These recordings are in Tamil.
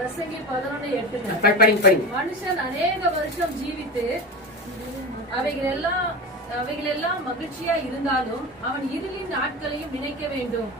பிரசங்கி 11:8. மனுஷன் அநேக வருஷம் ஜீவித்து அவைகளெல்லாம் மகிழ்ச்சியா இருந்தாலும் அவன் இருளின் நாட்களையும் நினைக்க வேண்டும்.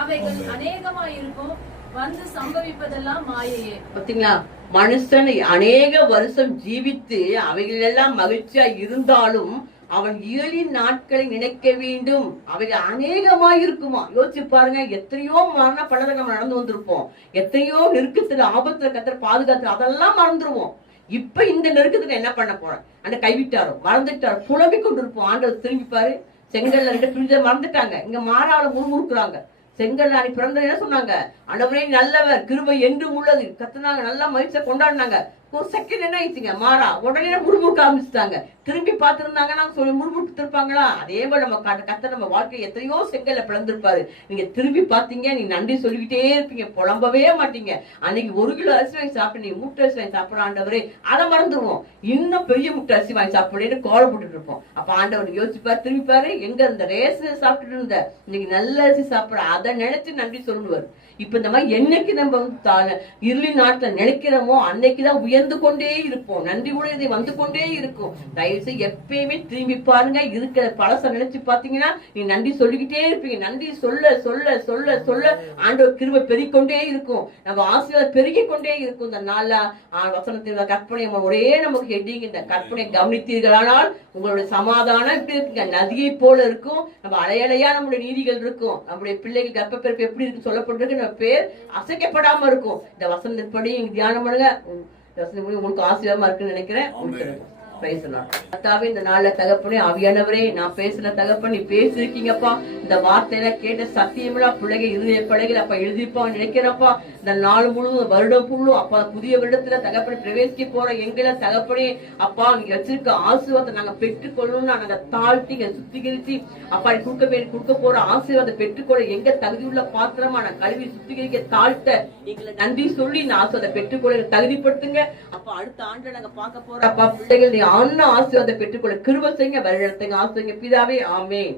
அவைகள் அநேகமாயிருக்கும், வந்து சம்பவிப்பதெல்லாம் மாயையே. பாத்தீங்களா, மனுஷன் அநேக வருஷம் ஜீவித்து அவைகள் எல்லாம் மகிழ்ச்சியா இருந்தாலும் அவன் இருளின் நாட்களை நினைக்க வேண்டும். அவைகள் அநேகமா இருக்குமா? யோசிச்சு பாருங்க. எத்தனையோ மரண படத்தை நம்ம நடந்து வந்திருப்போம், எத்தனையோ நெருக்கத்துல ஆபத்துல கத்தர் பாதுகாத்து அதெல்லாம் மறந்துருவோம். இப்ப இந்த நெருக்கத்துல என்ன பண்ண போறோம்? அந்த கைவிட்டாரோ மறந்துட்டாரோ புலம்பிக் கொண்டு இருப்போம். ஆண்டவர் திரும்பிப்பாரு. செங்கல்ல 2 பிரிஞ்ச மறந்துட்டாங்க, இங்க மாறாவில முறுமுறுக்குறாங்க. செங்கல் அணி பிறந்த என்ன சொன்னாங்க? ஆண்டவரே நல்லவர், கிருபை என்றும் உள்ளது கத்துனாங்க, நல்லா மகிழ்ச்சியா கொண்டாடினாங்க. ஒரு செகண்ட் என்ன ஆயிடுச்சுங்க, மாறா உடனே முறுமுறுக்க ஆரம்பிச்சுட்டாங்க. திரும்பி பார்த்திருந்தாங்கன்னா சொல்லி முறுமுறுத்து இருப்பாங்களா? அதே போல நம்ம கத்த நம்ம வாழ்க்கை எத்தனையோ செங்கல்ல பிளந்திருப்பாரு. நீங்க திரும்பி பாத்தீங்க, நீங்க நன்றி சொல்லிக்கிட்டே இருப்பீங்க, புலம்பவே மாட்டீங்க. அன்னைக்கு 1 கிலோ அரிசி வாங்கி சாப்பிட்டு நீங்க முட்டை அரிசி வாங்கி சாப்பிட ஆண்டவரே அதை மறந்துடுவோம். இன்னும் பெரிய முட்டை அரிசி வாங்கி சாப்பிடுன்னு கோலம் போட்டுட்டு இருப்போம். அப்ப ஆண்டவர் யோசிப்பாரு, திரும்பிப்பாரு, எங்க இந்த ரேஸ் சாப்பிட்டுட்டு இருந்த இன்னைக்கு நல்ல அரிசி சாப்பிட அதை நினைச்சு நன்றி சொல்லுவாரு. இப்ப இந்த மாதிரி என்னைக்கு நம்ம இருளி நாட்டுல நினைக்கிறோமோ அன்னைக்குதான் உயர்ந்து கொண்டே இருப்போம். நன்றி கூட இதை வந்து கொண்டே இருக்கும். தயவுசெய்து எப்பயுமே திரும்பி பாருங்க. இருக்கிற பழச நினைச்சு பாத்தீங்கன்னா நீ நன்றி சொல்லிக்கிட்டே இருப்பீங்க. நன்றி சொல்ல சொல்ல சொல்ல சொல்ல ஆண்டவர் கிருபை பெருகிக்கொண்டே இருக்கும். நம்ம ஆசீர்வாதம் பெருகி கொண்டே இருக்கும். இந்த நாள்ல வசனத்தின் கற்பனை ஒரே நமக்கு ஹெட்டிங். இந்த கற்பனை கவனித்தீர்களானால் உங்களுடைய சமாதானம் எப்படி இருக்குங்க? நதியை போல இருக்கும். நம்ம அலையலையா நம்முடைய நீதிகள் இருக்கும். நம்முடைய பிள்ளைகள் கற்ப பிறப்பு எப்படி இருக்கு சொல்லப்பட்டிருக்கு. நம்ம பேர் அசைக்கப்படாம இருக்கும். இந்த வசனத்தின்படி தியானம் பண்ணுங்க. உங்களுக்கு ஆசீர்வாதமா இருக்குன்னு நினைக்கிறேன். இந்த நாள்ல தகப்பனே ஆவியானவரே, நான் பேசுற தகப்பன் நீ பேசிருக்கீங்கப்பா. இந்த வார்த்தையில கேட்ட சத்தியமெல்லாம் பிள்ளைகள் இருதய பிள்ளைகள் அப்பா எழுதிப்பா நினைக்கிறப்பா. இந்த நாள் முழுவதும் வருடம் ஃபுல்லும் அப்பா புதிய வருடத்துல தகப்பனை பிரவேசிக்க போற எங்களை தகப்பனே அப்பா நீங்க வச்சிருக்க ஆசீர்வாதத்தை நாங்க பெற்றுக்கொள்ளணும்னு நாங்க தாழ்த்தி சுத்திகரிச்சு அப்பா கொடுக்க போற ஆசீர்வாதத்தை பெற்றுக்கொள்ள எங்க தகுதியுள்ள பாத்திரமா நான் கழுவி சுத்திகரிக்க தாழ்த்த எங்களை நன்றி சொல்லி இந்த ஆசீர்வாதத்தை பெற்றுக்கொள்ள தகுதிப்படுத்துங்க. அப்பா அடுத்த ஆண்டு நாங்க பார்க்க போற அப்பா பிள்ளைகள் ஆசீர்வாதத்தை பெற்றுக்கொள்ள கிருபை செய்யுங்க. வருடத்தை ஆசீர்வதிங்க பிதாவே. ஆமென்.